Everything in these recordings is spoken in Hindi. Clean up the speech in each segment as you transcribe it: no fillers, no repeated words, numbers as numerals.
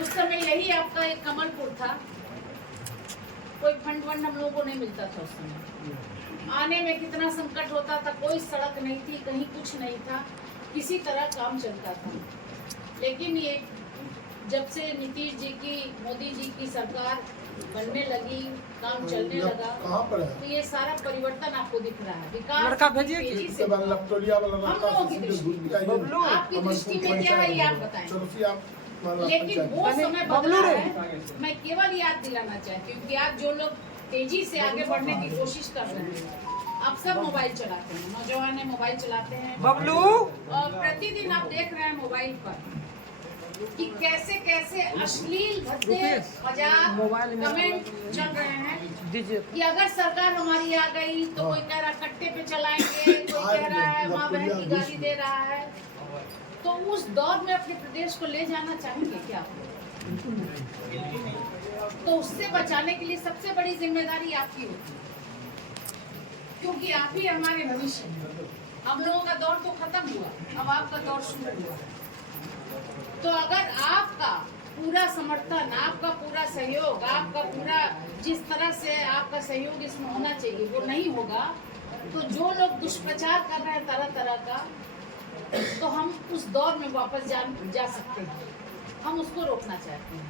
उस समय यही आपका एक कमलपुर था, कोई फंड वंड हम लोगों को नहीं मिलता था उस समय। आने में कितना संकट होता था, कोई सड़क नहीं थी, कहीं कुछ नहीं था, किसी तरह काम चलता था। लेकिन ये जब से नीतीश जी की, मोदी जी की सरकार बनने लगी, काम चलने लगा, तो ये सारा परिवर्तन आपको दिख रहा है। विकास तेजी से हम लोगों की दृष्टि, आपकी दृष्टि में क्या है ये आप बताएं। लेकिन वो समय बदला है। मैं केवल याद दिलाना चाहती हूँ कि आज जो लोग तेजी से आगे बढ़ने की कोशिश कर रहे हैं, आप सब मोबाइल चलाते हैं, नौजवान मोबाइल चलाते हैं बबलू, और प्रतिदिन आप देख रहे हैं मोबाइल पर कि कैसे कैसे अश्लील भद्दे मजाक कमेंट चल रहे हैं कि अगर सरकार हमारी आ गई तो कोई कह रहा कट्टे पे चलाएंगे, कोई कह रहा है माँ बहन की गाली दे रहा है। तो उस दौर में अपने प्रदेश को ले जाना चाहेंगे क्या आप? तो उससे बचाने के लिए सबसे बड़ी जिम्मेदारी आपकी होती है, क्योंकि आप ही हमारे भविष्य। हम लोगों का दौर तो खत्म हुआ, अब आपका दौर शुरू हुआ। तो अगर आपका पूरा समर्थन, आपका पूरा सहयोग, आपका पूरा जिस तरह से आपका सहयोग इसमें होना चाहिए वो नहीं होगा, तो जो लोग दुष्प्रचार कर रहे हैं तरह तरह का, तो हम उस दौर में वापस जा सकते हैं। हम उसको रोकना चाहते हैं।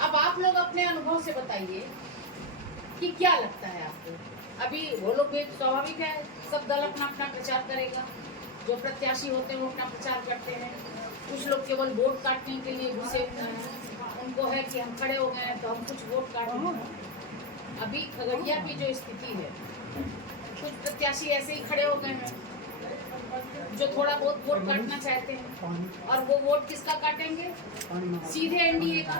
अब आप लोग अपने अनुभव से बताइए कि क्या लगता है आपको। अभी वो लोग भी स्वाभाविक है, सब दल अपना अपना प्रचार करेगा, जो प्रत्याशी होते हैं वो अपना प्रचार करते हैं। कुछ लोग केवल वोट काटने के लिए घुसे हुए हैं, उनको है कि हम खड़े हो गए हैं तो हम कुछ वोट काटेंगे। अभी खगड़िया की जो स्थिति है, कुछ प्रत्याशी ऐसे ही खड़े हो गए हैं जो थोड़ा बहुत वोट काटना चाहते हैं, और वो वोट किसका काटेंगे? सीधे एनडीए का,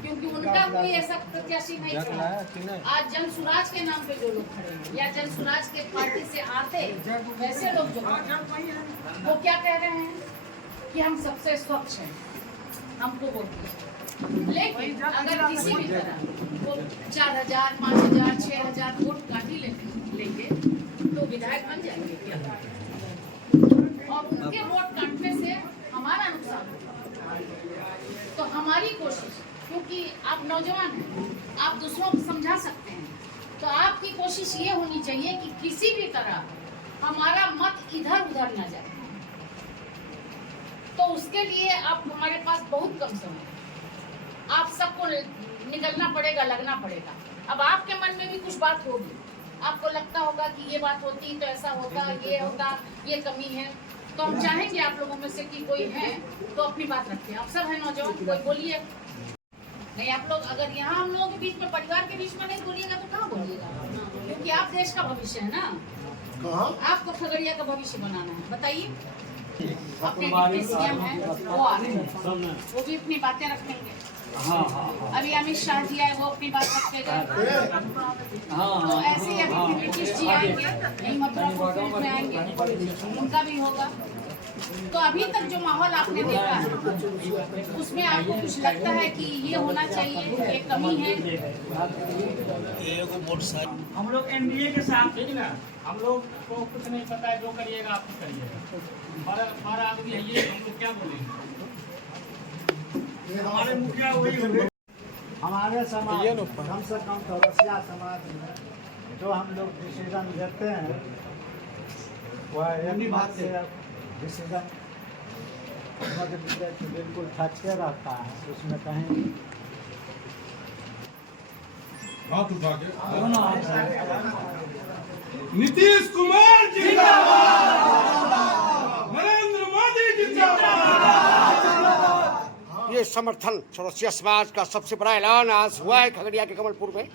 क्योंकि उनका कोई ऐसा प्रत्याशी नहीं चला। आज जन सुराज के नाम पे जो लोग खड़े हैं या जन सुराज के पार्टी से आते वैसे लोग जो वो क्या कह रहे हैं कि हम सबसे स्वच्छ हैं, हमको वोट दीजिए। लेकिन अगर किसी भी तरह वो 4000, 5000, 6000 वोट काट ही लेंगे तो विधायक बन जाएंगे क्या? और उनके वोट काटने से हमारा नुकसान होगा। तो हमारी कोशिश, क्योंकि आप नौजवान हैं, आप दूसरों को समझा सकते हैं, तो आपकी कोशिश ये होनी चाहिए कि किसी भी तरह हमारा मत इधर उधर न जाए। तो उसके लिए आप, हमारे पास बहुत कम समय है, आप सबको निकलना पड़ेगा, लगना पड़ेगा। अब आपके मन में भी कुछ बात होगी, आपको लगता होगा कि ये बात होती तो ऐसा होता, ये होता, ये कमी है। तो हम चाहेंगे आप लोगों में से कि कोई है तो अपनी बात रखें। आप सब है नौजवान, कोई बोलिए नहीं। आप लोग अगर यहाँ हम लोगों के बीच में, परिवार के बीच में नहीं बोलिएगा तो कहाँ बोलिएगा? क्योंकि आप देश का भविष्य है ना, आपको खगड़िया का भविष्य बनाना है। बताइए, अपने डिप्टी सीएम है वो आ रहे हैं, वो भी अपनी बातें रखेंगे। अभी अमित शाह जी आए, वो अपनी बात रखेगा। तो ऐसे ही अभी नीतीश जी आएंगे, यही मथुरापुर में आएंगे, उनका भी होगा। तो अभी तक जो माहौल आपने देखा है उसमें आपको कुछ लगता है कि ये होना चाहिए, ये कमी है? हम लोग एनडीए के साथ, ठीक ना, हम लोग को कुछ नहीं पता है, जो करिएगा आप करिएगा। हमारा आदमी है ये, हम लोग क्या बोलेंगे? हमारे मुखिया वही होंगे। हमारे समाज कम से कम चौरसिया समाज में जो हम लोग डिसीजन लेते हैं वह एक बात से डिसीजन मध्य प्रदेश में बिल्कुल ठहरते रहता है, उसमें कहीं हाथ उठा के नीतीश कुमार जिंदाबाद, नरेंद्र मोदी जिंदाबाद। ये समर्थन चौरसिया समाज का सबसे बड़ा ऐलान आज हुआ है खगड़िया के कमलपुर में,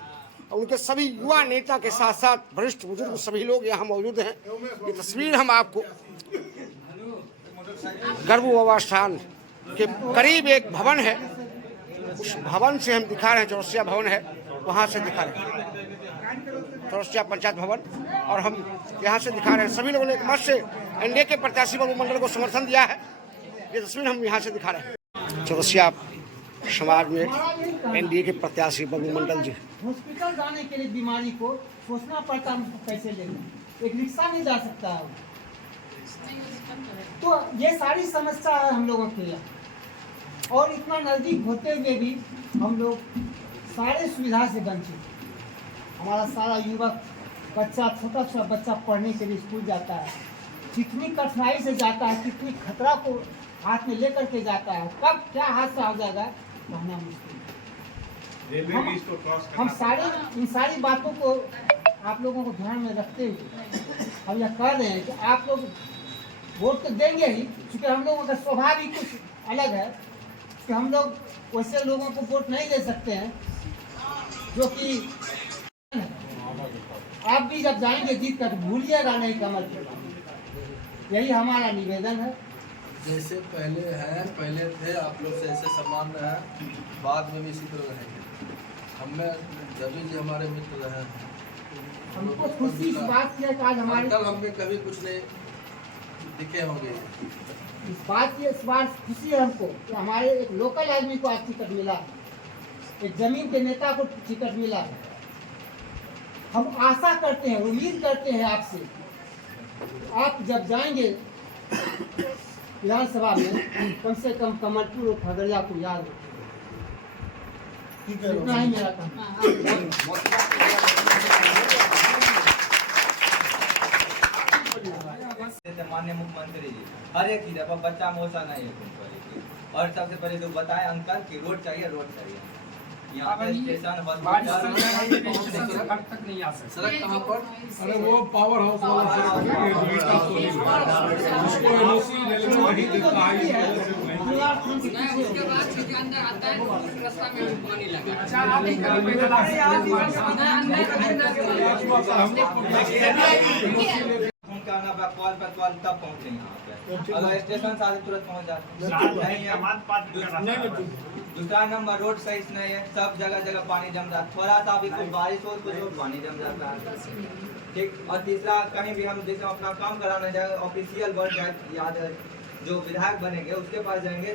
और उनके सभी युवा नेता के साथ साथ वरिष्ठ बुजुर्ग सभी लोग यहाँ मौजूद हैं। ये तस्वीर हम आपको गर्भू अवस्थान के करीब एक भवन है, उस भवन से हम दिखा रहे हैं, चौरसिया भवन है वहाँ से दिखा रहे हैं, चौरसिया पंचायत भवन, और हम यहाँ से दिखा रहे हैं। सभी लोगों ने एक मत से एनडीए के प्रत्याशी बाबू मंडल को समर्थन दिया है। ये तस्वीर हम यहाँ से दिखा रहे हैं। चौरसिया समाज में एनडीए के प्रत्याशी बाबू मंडल जी। हॉस्पिटल जाने के लिए बीमारी को सोचना पड़ता है, कैसे लेना, एक रिक्शा नहीं जा सकता है। तो ये सारी समस्या है हम लोगों के यहाँ। और इतना नज़दीक होते हुए भी हम लोग सारे सुविधा से वंचित। हमारा सारा युवक बच्चा, छोटा छोटा बच्चा पढ़ने के लिए स्कूल जाता है, कितनी कठिनाई से जाता है, कितनी खतरा को हाथ में लेकर के जाता है, कब क्या हादसा हो जाएगा कहना मुश्किल है। हम इन सारी बातों को आप लोगों को ध्यान में रखते हुए हम यह कह रहे हैं कि आप लोग वोट तो देंगे ही, क्योंकि हम लोगों का स्वभाव ही कुछ अलग है कि हम लोग वैसे लोगों को वोट नहीं दे सकते हैं जो कि आप भी जब जाएंगे जीत कर भूलिएगा नहीं कमल के, यही हमारा निवेदन है। जैसे पहले थे आप लोग से ऐसे सम्मान रहे, बाद में भी इसी तरह रहेंगे। हमें जब भी हमारे मित्र रहे, हमको खुशी इस बात की है कि आज हमारे कल हमें कभी कुछ नहीं दिखे होंगे। इस बात की इस बार खुशी है हमको कि हमारे एक लोकल आदमी को आज टिकट मिला, एक जमीन के नेता को टिकट मिला। हम आशा करते हैं, उम्मीद करते हैं आपसे, आप जब जाएंगे विधानसभा में कम से कम कमलपुर और खगड़िया को याद रखें। इतना ही मेरा काम। माननीय मुख्यमंत्री जी हर एक चीज पर बच्चा मोसा नहीं है। और सबसे पहले तो बताए अंकल कि रोड चाहिए यहाँ पे स्टेशन तक नहीं आ सकते। सड़क कहाँ पर? अरे वो पावर हाउस वाला सड़क है, ईटा सोनी है। उसको एनओसी ले लेना वही देता है, इस वजह से नहीं। उसके बाद सीधे अंदर आता है तो रास्ता में पानी लगा। उनका आना कॉल पर कॉल तब पहुँचे यहाँ पे, अगर स्टेशन से तुरंत पहुँच जाते नहीं। दूसरा नंबर रोड सही नहीं है, सब जगह पानी जम जाता है, थोड़ा सा भी कुछ बारिश हो तो पानी जम जाता है। ठीक, और तीसरा कहीं भी हम जैसे अपना काम कराने जाए, ऑफिशियल वर्क जाए, याद है जो विधायक बनेंगे उसके पास जाएंगे,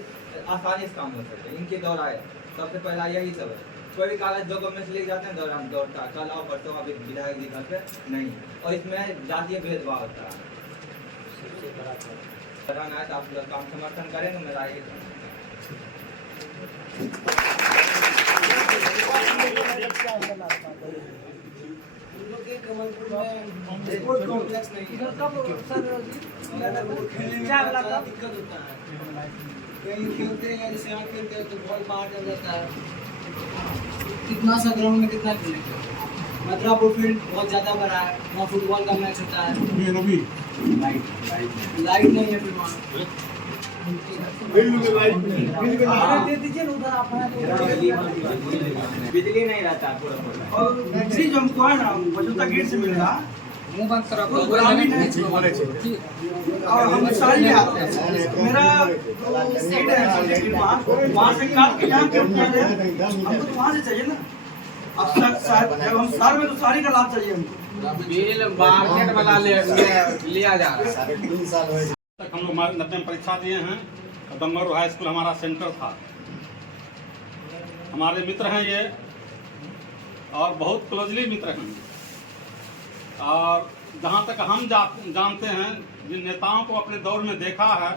आसानी से काम हो सकते हैं। इनके दौरा है सबसे पहला यही सब है। कोई भी कागज डॉक्यूमेंट्स लेके जाते हैं दौरान दौड़ता है, कल आओ परसों अभी विधायक जी घर पे नहीं, और इसमें जातीय भेदभाव होता है। कराना है तो आप लोग काम समर्थन करेंगे, मेरा ये कॉम्प्लेक्स नहीं है, दिक्कत होता है। कहीं खेलते हैं जैसे यहाँ खेलते हैं तो बॉल बाहर चल जाता है। कितना सा ग्राउंड में कितना खेलेंगे? मथुरापुर फील्ड बहुत ज़्यादा बड़ा है, वहाँ फुटबॉल का मैच होता है। लाइट नहीं है फिर वहाँ, दे दीजिए ना उधर आप, बिजली नहीं रहता है पूरा। और बिजली जो हमको है ना मौजूदा गेट से मिलेगा, मुंह बंद करो, ग्रामीण है और हम सारी में आते हैं। मेरा सीट है वहाँ से काट के यहाँ हमको तो वहाँ से चाहिए ना। अब जब हम शहर में तो सारी का लाभ चाहिए हमको। बिल मार्केट वाला लिया जा रहा है। तक हम लोग 90 में परीक्षा दिए हैं। दमरू हाई स्कूल हमारा सेंटर था। हमारे मित्र हैं ये, और बहुत क्लोजली मित्र हैं। और जहाँ तक हम जानते हैं, जिन नेताओं को अपने दौर में देखा है,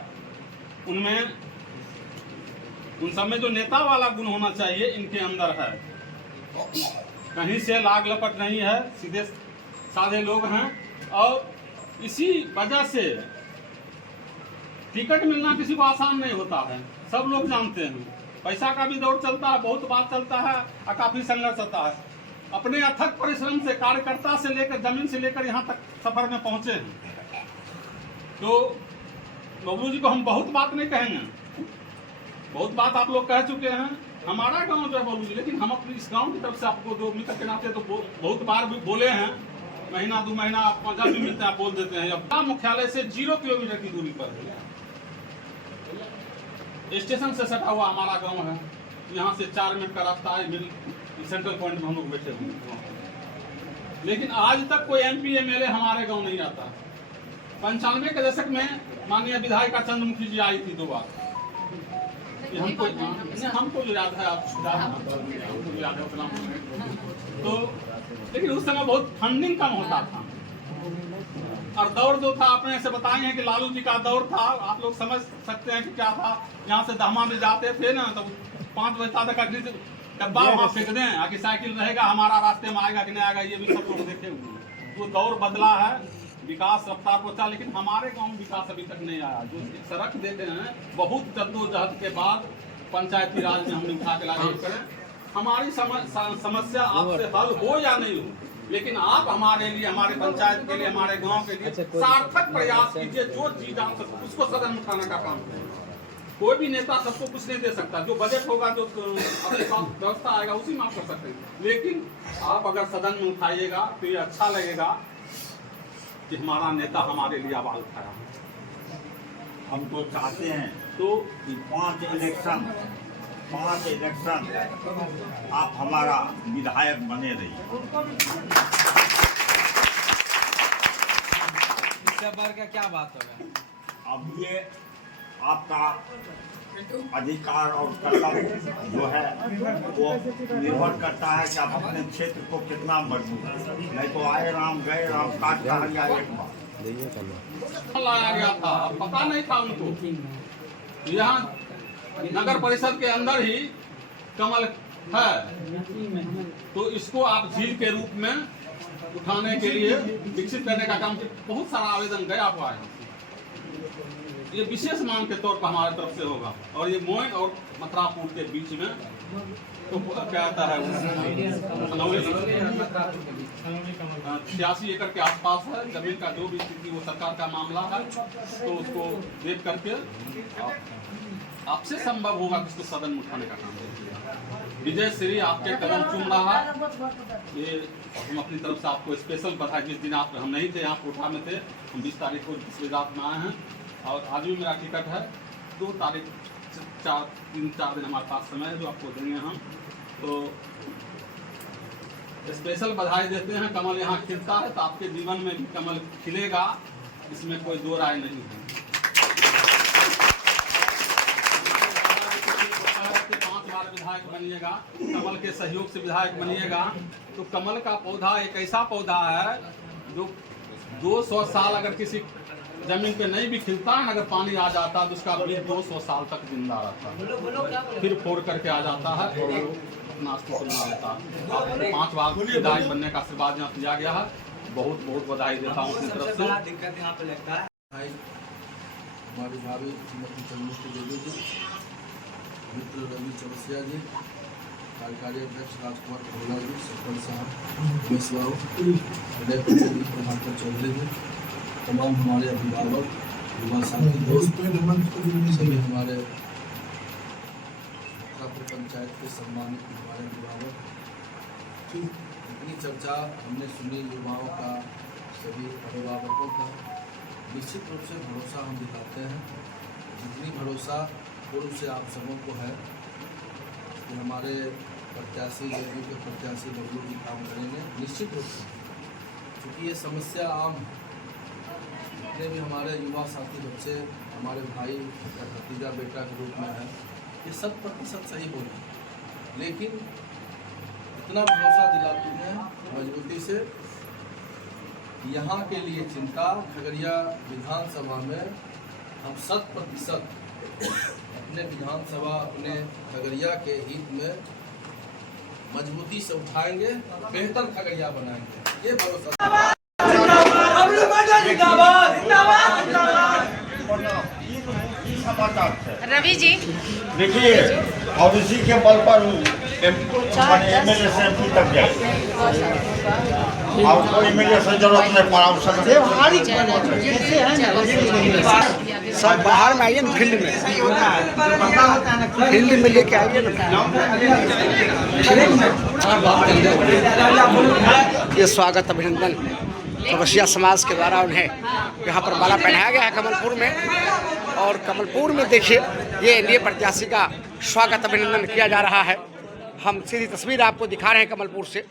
उनमें उन सब में जो नेता वाला गुण होना चाहिए इनके अंदर है। कहीं से लाग लपट नहीं है, सीधे साधे लोग हैं। और इसी वजह से टिकट मिलना किसी को आसान नहीं होता है, सब लोग जानते हैं। पैसा का भी दौड़ चलता है, बहुत बात चलता है और काफ़ी संघर्ष चलता है। अपने अथक परिश्रम से कार्यकर्ता से लेकर जमीन से लेकर यहाँ तक सफर में पहुँचे हैं। तो बबलू जी को हम बहुत बात नहीं कहेंगे, बहुत बात आप लोग कह चुके हैं। हमारा गांव जो है बबलू जी, लेकिन हम अपने इस गांव की तरफ से आपको दो मित्र के नाते तो बहुत बार भी बोले हैं, महीना 2 महीना आप जब भी मिलते हैं आप बोल देते हैं। अब मुख्यालय से 0 किलोमीटर की दूरी पर स्टेशन से सटा हुआ हमारा गांव है। यहाँ से 4 मिनट का रास्ता है, सेंट्रल पॉइंट में हम लोग बैठे हुए हैं। लेकिन आज तक कोई MP MLA हमारे गांव नहीं आता। 95 के दशक में माननीय विधायिका चंद्रमुखी जी आई थी 2 बार। हमको याद है, आप हमको याद है उतना। तो लेकिन उस समय बहुत फंडिंग कम होता था। और दौर जो था आपने ऐसे बताए हैं कि लालू जी का दौर था, आप लोग समझ सकते हैं कि क्या था। यहाँ से दहमा में जाते थे ना तो 5 बजे तक डब्बा वहाँ फेंक दें, आगे साइकिल रहेगा हमारा रास्ते में आएगा कि नहीं आएगा, ये भी सब लोग देखे हुए हैं। तो दौर बदला है, विकास रफ्तार को चला, लेकिन हमारे गांव में विकास अभी तक नहीं आया। जो सड़क देते हैं बहुत जद्दोजहद के बाद पंचायती राज में हमने उठा के लाए करें। हमारी समस्या आपसे हल हो या नहीं हो, लेकिन आप हमारे लिए, हमारे पंचायत के लिए, हमारे गांव के लिए सार्थक प्रयास कीजिए। जो चीज आप सकते उसको सदन में उठाने का काम करें। कोई भी नेता सबको कुछ नहीं दे सकता, जो बजट होगा, जो अपने पास व्यवस्था आएगा उसी में आप कर सकते हैं। लेकिन आप अगर सदन में उठाइएगा तो ये अच्छा लगेगा कि हमारा नेता हमारे लिए आवाज उठाया। हम तो चाहते हैं तो कि 5 इलेक्शन आप हमारा विधायक बने रहिए। इससे बढ़ के क्या बात होगा? अब ये आपका अधिकार और कर्तव्य जो है वो निर्भर करता है कि आप अपने क्षेत्र को कितना मजबूत, नहीं तो आए राम गए राम, काट का हरिया एक बार लाया गया था, पता नहीं था उनको। यहाँ नगर परिषद के अंदर ही कमल है, तो इसको आप झील के रूप में उठाने के लिए विकसित करने का काम, बहुत सारा आवेदन गया हुआ है। ये विशेष मांग के तौर पर हमारे तरफ से होगा। और ये मोय और मथुरापुर के बीच में तो क्या आता है 86 एकड़ के आसपास है जमीन का, जो भी स्थिति वो सरकार का मामला है, तो उसको देख करके आपसे संभव होगा कि इसको सदन में उठाने का काम। विजय श्री आपके कदम चूम रहा है, ये हम अपनी तरफ से आपको स्पेशल बधाई। जिस दिन आप हम नहीं थे यहाँ कोटा में थे, हम 20 तारीख को पिछली रात में आए हैं और आज भी मेरा टिकट है। 2 तारीख 3-4 दिन हमारे पास समय है जो आपको देंगे हम। तो स्पेशल बधाई देते हैं। कमल यहाँ खिलता है तो आपके जीवन में भी कमल खिलेगा, इसमें कोई दो राय नहीं है। 5 बार विधायक बनिएगा, कमल के सहयोग से विधायक बनिएगा, तो कमल का पौधा एक ऐसा पौधा है जो 200 साल अगर किसी जमीन पे नहीं भी खिलता है, अगर पानी आ जाता है तो उसका बीज 200 साल तक जिंदा रहता है, फिर फोड़ करके आ जाता है और अपना अस्तित्व बना लेता है। 5 बार विधायक बनने का आशीर्वाद यहाँ दिया गया है, बहुत बहुत बधाई देता हूँ अपनी तरफ से। दिक्कत यहाँ पे लगता है हमारी भाभी श्रीमती चंद्रमुखी देवी जी, मित्र रवि चौरसिया जी, कार्यकारी अध्यक्ष राजकुमार खरोला जी, सरपंच साहब उमेश बाबू, उदय जी, प्रभाकर चौधरी जी, तमाम हमारे अभिभावक, युवा साथी दोस्त, सभी हमारे पंचायत के सम्मानित हमारे अभिभावक, इतनी चर्चा हमने सुनी युवाओं का, सभी अभिभावकों का। निश्चित रूप से भरोसा हम दिखाते हैं, जितनी भरोसा पूर्व से आप सबों को है कि हमारे प्रत्याशी जेडीयू के प्रत्याशी बबलू जी काम करेंगे। निश्चित रूप से, क्योंकि ये समस्या आम है, जितने भी हमारे युवा साथी बच्चे हमारे भाई या भतीजा बेटा के रूप में है, ये 100% सही बोले, लेकिन इतना भरोसा दिलाती हैं मजबूती से। यहाँ के लिए चिंता, खगड़िया विधानसभा में हम 100% अपने विधानसभा, अपने खगड़िया के हित में मजबूती से उठाएंगे, बेहतर खगड़िया बनाएंगे, ये भरोसा। रवि जी देखिए, और इसी के बल पर एमएलए से एमपी तक गए और कोई एमएलए से जरूरत नहीं पड़ा। सब बाहर में आइए ना, फील्ड में लेके आइए ना। ये स्वागत अभिनंदन चौरसिया समाज के द्वारा उन्हें यहाँ पर माला पहनाया गया है कमलपुर में। और कमलपुर में देखिए ये एनडीए प्रत्याशी का स्वागत अभिनंदन किया जा रहा है। हम सीधी तस्वीर आपको दिखा रहे हैं कमलपुर से।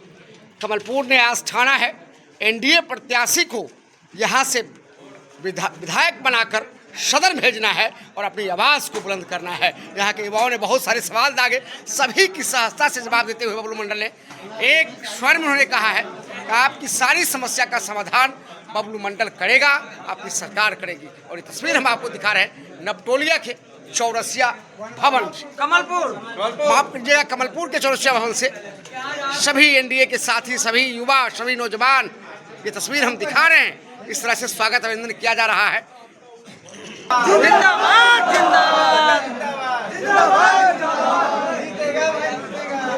कमलपुर ने आज ठाना है एनडीए प्रत्याशी को यहाँ से विधायक बनाकर सदन भेजना है और अपनी आवाज़ को बुलंद करना है। यहाँ के युवाओं ने बहुत सारे सवाल दागे, सभी की सहजता से जवाब देते हुए बबलू मंडल ने एक स्वर में उन्होंने कहा है कि आपकी सारी समस्या का समाधान बबलू मंडल करेगा, आपकी सरकार करेगी। और ये तस्वीर हम आपको दिखा रहे हैं नवटोलिया के चौरसिया भवन से, माफ कीजिएगा, कमलपुर के चौरसिया भवन से सभी एनडीए के साथी, सभी युवा, सभी नौजवान, ये तस्वीर हम दिखा रहे हैं। इस तरह से स्वागत अभिनंदन किया जा रहा है। जिंदाबाद जिंदाबाद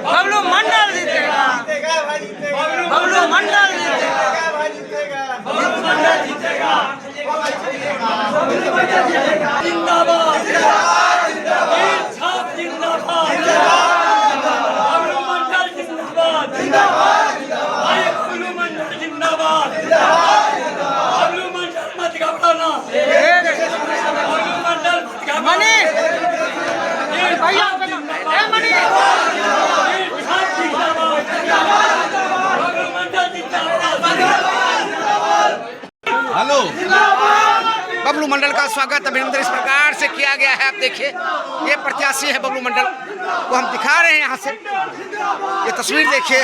बबलू मंडल जीतेगा, बबलू मंडल जीतेगा, बबलू मंडल जीतेगा, जिंदाबाद जिंदाबाद बबलू मंडल जिंदाबाद, बबलू मंडल जिंदाबाद, बबलू मंडल मत घबराना, बबलू मंडल मनी भैया मनी हेलो, बबलू मंडल का स्वागत अभिनंदन इस प्रकार से किया गया है। आप देखिए, ये प्रत्याशी है बबलू मंडल को हम दिखा रहे हैं यहाँ से, ये तस्वीर देखिए।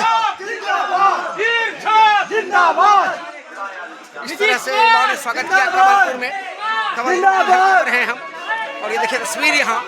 इस तरह से इन्होंने स्वागत किया कमलपुर में, कमलपुर हैं हम। और ये देखिए तस्वीर यहाँ